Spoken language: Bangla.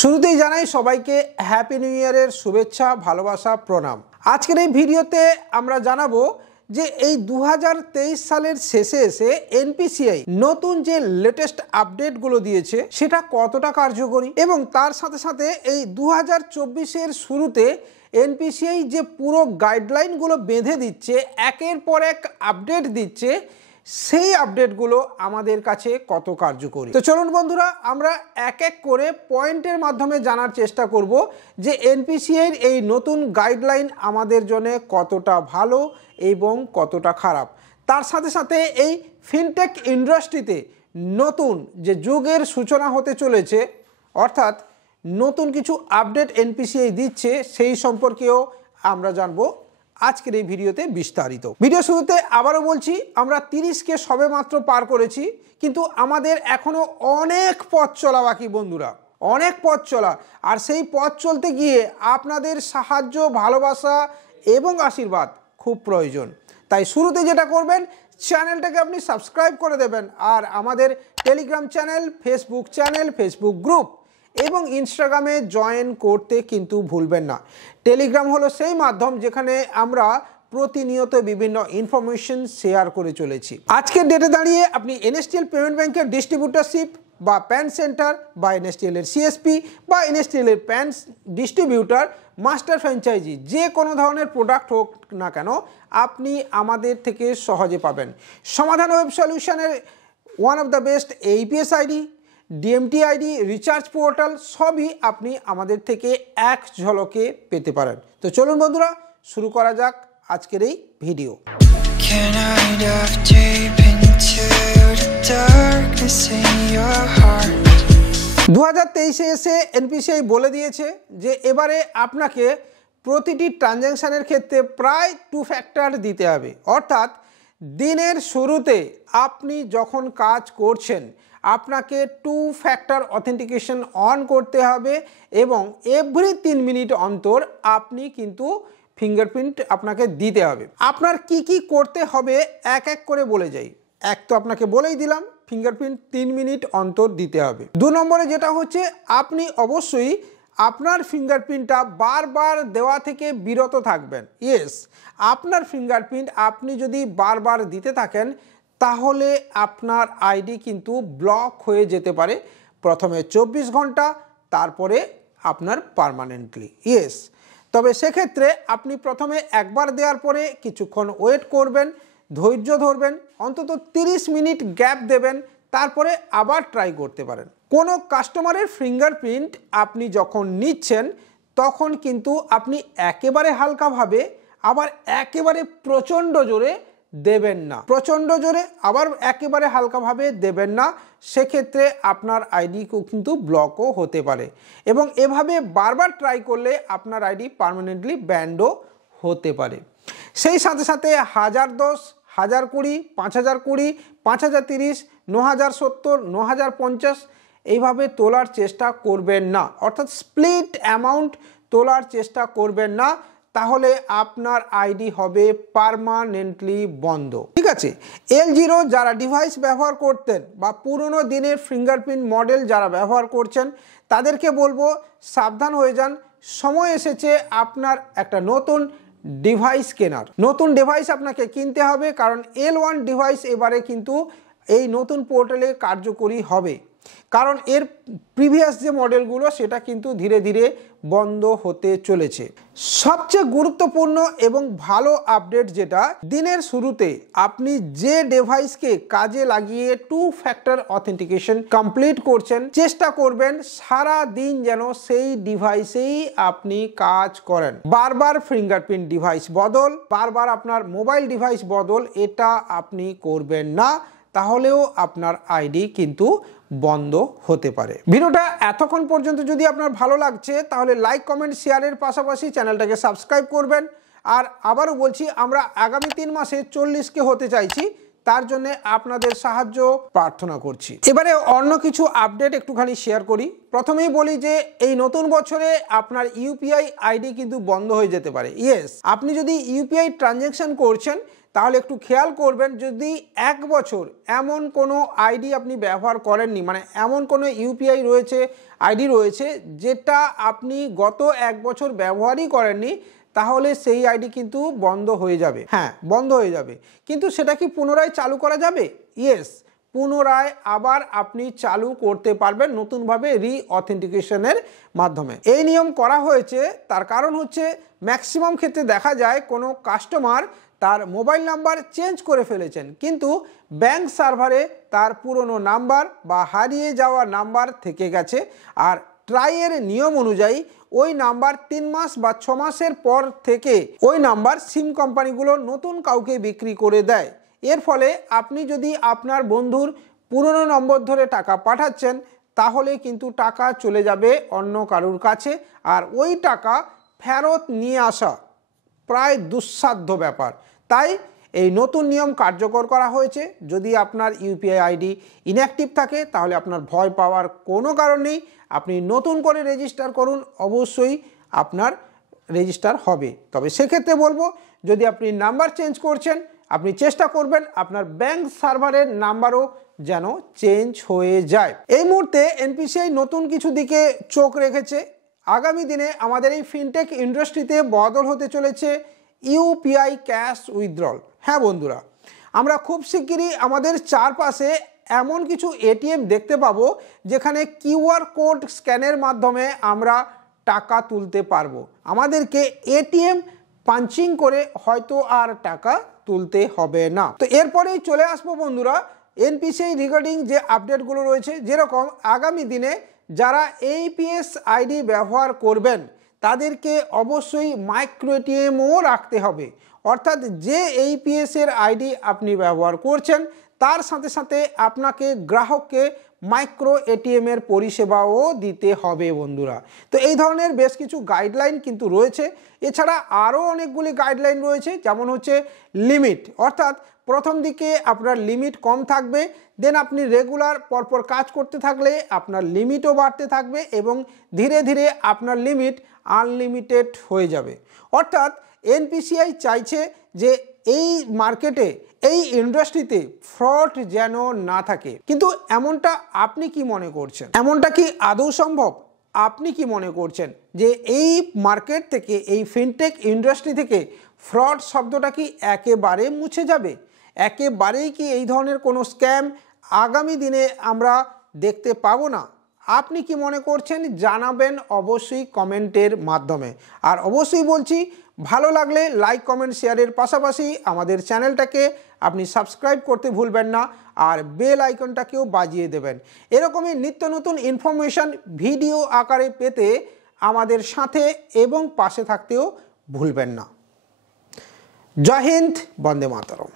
শুরুতেই জানাই সবাইকে হ্যাপি নিউ ইয়ারের শুভেচ্ছা, ভালোবাসা, প্রণাম। আজকের এই ভিডিওতে আমরা জানাবো যে এই 2023 সালের শেষে এসে এনপিসিআই নতুন যে লেটেস্ট আপডেটগুলো দিয়েছে সেটা কতটা কার্যকরী, এবং তার সাথে সাথে এই 2024-এর শুরুতে এনপিসিআই যে পুরো গাইডলাইনগুলো বেঁধে দিচ্ছে, একের পর এক আপডেট দিচ্ছে, সেই আপডেটগুলো আমাদের কাছে কত কার্যকরী। তো চলুন বন্ধুরা, আমরা এক এক করে পয়েন্টের মাধ্যমে জানার চেষ্টা করব যে এনপিসিআইর এই নতুন গাইডলাইন আমাদের জন্য কতটা ভালো এবং কতটা খারাপ। তার সাথে সাথে এই ফিনটেক ইন্ডাস্ট্রিতে নতুন যে যুগের সূচনা হতে চলেছে, অর্থাৎ নতুন কিছু আপডেট এনপিসিআই দিচ্ছে, সেই সম্পর্কেও আমরা জানবো আজকের এই ভিডিওতে বিস্তারিত। ভিডিও শুরুতে আবারও বলছি, আমরা 30কে সবে মাত্র পার করেছি, কিন্তু আমাদের এখনো অনেক পথ চলা বাকি বন্ধুরা, অনেক পথ চলা। আর সেই পথ চলতে গিয়ে আপনাদের সাহায্য, ভালোবাসা এবং আশীর্বাদ খুব প্রয়োজন। তাই শুরুতে যেটা করবেন, চ্যানেলটাকে আপনি সাবস্ক্রাইব করে দেবেন, আর আমাদের টেলিগ্রাম চ্যানেল, ফেসবুক গ্রুপ এবং ইনস্টাগ্রামে জয়েন করতে কিন্তু ভুলবেন না। টেলিগ্রাম হলো সেই মাধ্যম যেখানে আমরা প্রতিনিয়ত বিভিন্ন ইনফরমেশন শেয়ার করে চলেছি। আজকের ডেটে দাঁড়িয়ে আপনি এনএসটিএল পেমেন্ট ব্যাংকের ডিস্ট্রিবিউটারশিপ বা প্যান সেন্টার বা এনএসটিএল এর সিএসপি বা এনএসটিএল এর প্যান ডিস্ট্রিবিউটার, মাস্টার ফ্র্যাঞ্চাইজি, যে কোনো ধরনের প্রোডাক্ট হোক না কেন, আপনি আমাদের থেকে সহজে পাবেন। সমাধান ওয়েব সলিউশনের one of the best AEPS ID, DMT ID, recharge portal, সবই আপনি আমাদের থেকে এক ঝলকে পেতে পারেন। তো চলুন বন্ধুরা, শুরু করা যাক আজকের এই ভিডিও। 2023-এ এসে এনপিসিআই বলে দিয়েছে যে এবারে আপনাকে প্রতিটি ট্রানজ্যাকশানের ক্ষেত্রে প্রায় 2 ফ্যাক্টর দিতে হবে। অর্থাৎ দিনের শুরুতে আপনি যখন কাজ করছেন, আপনাকে 2 ফ্যাক্টর অথেন্টিকেশন অন করতে হবে, এবং এভরি 3 মিনিট অন্তর আপনি কিন্তু ফিঙ্গারপ্রিন্ট আপনাকে দিতে হবে। আপনার কি কি করতে হবে এক এক করে বলে যাই। এক তো আপনাকে বলেই দিলাম, ফিঙ্গারপ্রিন্ট 3 মিনিট অন্তর দিতে হবে। 2 নম্বরে যেটা হচ্ছে, আপনি অবশ্যই আপনার ফিঙ্গারপ্রিন্টটা বারবার দেওয়া থেকে বিরত থাকবেন। ইয়েস, আপনার ফিঙ্গারপ্রিন্ট আপনি যদি বারবার দিতে থাকেন তাহলে আপনার আইডি কিন্তু ব্লক হয়ে যেতে পারে, প্রথমে 24 ঘন্টা, তারপরে আপনার পার্মানেন্টলি। ইয়েস, তবে সেক্ষেত্রে আপনি প্রথমে একবার দেওয়ার পরে কিছুক্ষণ ওয়েট করবেন, ধৈর্য ধরবেন, অন্তত 30 মিনিট গ্যাপ দেবেন, তারপরে আবার ট্রাই করতে পারেন। কোনো কাস্টমারের ফিঙ্গারপ্রিন্ট আপনি যখন নিচ্ছেন তখন কিন্তু আপনি একেবারে হালকাভাবে, আবার একেবারে প্রচণ্ড জোরে দেবেন না, প্রচণ্ড জোরে আবার একেবারে হালকাভাবে দেবেন না। সেক্ষেত্রে আপনার আইডি কিন্তু ব্লকও হতে পারে, এবং এভাবে বারবার ট্রাই করলে আপনার আইডি পার্মানেন্টলি ব্যান্ডও হতে পারে। সেই সাথে সাথে 1010, 1020, 5020, 5030, 9070, 9050 এইভাবে তোলার চেষ্টা করবেন না, অর্থাৎ স্প্লিট অ্যামাউন্ট তোলার চেষ্টা করবেন না, তাহলে আপনার আইডি হবে পার্মানেন্টলি বন্ধ। ঠিক আছে, L0 যারা ডিভাইস ব্যবহার করতেন বা পুরনো দিনের ফিঙ্গারপ্রিন্ট মডেল যারা ব্যবহার করছেন, তাদেরকে বলবো সাবধান হয়ে যান। সময় এসেছে আপনার একটা নতুন ডিভাইস কেনার। নতুন ডিভাইস আপনাকে কিনতে হবে, কারণ L1 ডিভাইস এবারে কিন্তু এই নতুন পোর্টালে কার্যকরী হবে, কারণ এর প্রিভিয়াস যে মডেলগুলো সেটা কিন্তু ধীরে ধীরে বন্ধ হতে চলেছে। সবচেয়ে গুরুত্বপূর্ণ এবং ভালো আপডেট যেটা, দিনের শুরুতে আপনি যে ডিভাইসকে কাজে লাগিয়ে 2 ফ্যাক্টর অথেন্টিকেশন কমপ্লিট করছেন, চেষ্টা করবেন সারা দিন যেন সেই ডিভাইসেই আপনি কাজ করেন। বারবার ফিঙ্গারপ্রিন্ট ডিভাইস বদল, বারবার আপনার মোবাইল ডিভাইস বদল, এটা আপনি করবেন না, তাহলেও আপনার আইডি কিন্তু বন্ধ হতে পারে। ভিডিওটা এতক্ষণ পর্যন্ত যদি আপনার ভালো লাগছে তাহলে লাইক, কমেন্ট, শেয়ারের পাশাপাশি চ্যানেলটাকে সাবস্ক্রাইব করবেন। আর আবারও বলছি, আমরা আগামী 3 মাসে 40কে হতে চাইছি, তার জন্য আপনাদের সাহায্য প্রার্থনা করছি। এবারে অন্য কিছু আপডেট একটুখানি শেয়ার করি। প্রথমেই বলি যে এই নতুন বছরে আপনার ইউপিআই আইডি কিন্তু বন্ধ হয়ে যেতে পারে। ইয়েস, আপনি যদি ইউপিআই ট্রানজ্যাকশন করছেন তাহলে একটু খেয়াল করবেন, যদি 1 বছর এমন কোনো আইডি আপনি ব্যবহার করেননি, মানে এমন কোনো ইউপিআই রয়েছে, আইডি রয়েছে যেটা আপনি গত 1 বছর ব্যবহারই করেননি, তাহলে সেই আইডি কিন্তু বন্ধ হয়ে যাবে। হ্যাঁ, বন্ধ হয়ে যাবে। কিন্তু সেটা কি পুনরায় চালু করা যাবে? ইয়েস, পুনরায় আবার আপনি চালু করতে পারবেন নতুনভাবে রি-অথেন্টিকেশনের মাধ্যমে। এই নিয়ম করা হয়েছে, তার কারণ হচ্ছে ম্যাক্সিমাম ক্ষেত্রে দেখা যায় কোনো কাস্টমার তার মোবাইল নাম্বার চেঞ্জ করে ফেলেছেন, কিন্তু ব্যাংক সার্ভারে তার পুরনো নাম্বার বা হারিয়ে যাওয়া নাম্বার থেকে গেছে। আর ট্রাইয়ের নিয়ম অনুযায়ী ওই নাম্বার 3 মাস বা 6 মাসের পর থেকে ওই নাম্বার সিম কোম্পানিগুলো নতুন কাউকে বিক্রি করে দেয়। এর ফলে আপনি যদি আপনার বন্ধুর পুরনো নম্বর ধরে টাকা পাঠাচ্ছেন, তাহলে কিন্তু টাকা চলে যাবে অন্য কারুর কাছে, আর ওই টাকা ফেরত নিয়ে আসা প্রায় দুঃসাধ্য ব্যাপার। তাই এই নতুন নিয়ম কার্যকর করা হয়েছে। যদি আপনার ইউপিআই আইডি ইনঅ্যাক্টিভ থাকে তাহলে আপনার ভয় পাওয়ার কোনো কারণ নেই। আপনি নতুন করে রেজিস্টার করুন, অবশ্যই আপনার রেজিস্টার হবে। তবে সেক্ষেত্রে বলবো, যদি আপনি নাম্বার চেঞ্জ করছেন, আপনি চেষ্টা করবেন আপনার ব্যাংক সার্ভারের নাম্বারও যেন চেঞ্জ হয়ে যায়। এই মুহূর্তে এনপিসিআই নতুন কিছু দিকে চোখ রেখেছে। আগামী দিনে আমাদের এই ফিনটেক ইন্ডাস্ট্রিতে বদল হতে চলেছে ইউপিআই ক্যাশ উইথড্রল। হ্যাঁ বন্ধুরা, আমরা খুব শিগগিরই আমাদের চারপাশে এমন কিছু এটিএম দেখতে পাবো যেখানে কিউআর কোড স্ক্যানের মাধ্যমে আমরা টাকা তুলতে পারবো। আমাদেরকে এটিএম পাঞ্চিং করে হয়তো আর টাকা তুলতে হবে না। তো এরপরেই চলে আসবো বন্ধুরা এনপিসিআই রিগার্ডিং যে আপডেটগুলো রয়েছে, যেরকম আগামী দিনে যারা এইপিএস আইডি ব্যবহার করবেন তাদেরকে অবশ্যই মাইক্রো এটিএমও রাখতে হবে। অর্থাৎ যে এইপিএসের আইডি আপনি ব্যবহার করছেন তার সাথে সাথে আপনাকে গ্রাহককে মাইক্রো এটিএমের পরিষেবাও দিতে হবে বন্ধুরা। তো এই ধরনের বেশ কিছু গাইডলাইন কিন্তু রয়েছে। এছাড়া আরও অনেকগুলি গাইডলাইন রয়েছে, যেমন হচ্ছে লিমিট, অর্থাৎ প্রথম দিকে আপনার লিমিট কম থাকবে, দেন আপনি রেগুলার পরপর কাজ করতে থাকলে আপনার লিমিটও বাড়তে থাকবে এবং ধীরে ধীরে আপনার লিমিট আনলিমিটেড হয়ে যাবে। অর্থাৎ এনপিসিআই চাইছে যে এই মার্কেটে, এই ইন্ডাস্ট্রিতে ফ্রড যেন না থাকে। কিন্তু এমনটা আপনি কি মনে করছেন? এমনটা কি আদৌ সম্ভব? আপনি কি মনে করছেন যে এই মার্কেট থেকে, এই ফিনটেক ইন্ডাস্ট্রি থেকে ফ্রড শব্দটা কি একেবারে মুছে যাবে? একেবারেই কি এই ধরনের কোনো স্ক্যাম আগামী দিনে আমরা দেখতে পাবো না? আপনি কি মনে করছেন জানাবেন অবশ্যই কমেন্টের মাধ্যমে। আর অবশ্যই বলছি, ভালো লাগলে লাইক, কমেন্ট, শেয়ারের পাশাপাশি আমাদের চ্যানেলটাকে আপনি সাবস্ক্রাইব করতে ভুলবেন না, আর বেল আইকনটাকেও বাজিয়ে দেবেন। এরকমই নিত্য নতুন ইনফরমেশন ভিডিও আকারে পেতে আমাদের সাথে এবং পাশে থাকতেও ভুলবেন না। জয় হিন্দ, বন্দে মাতরম।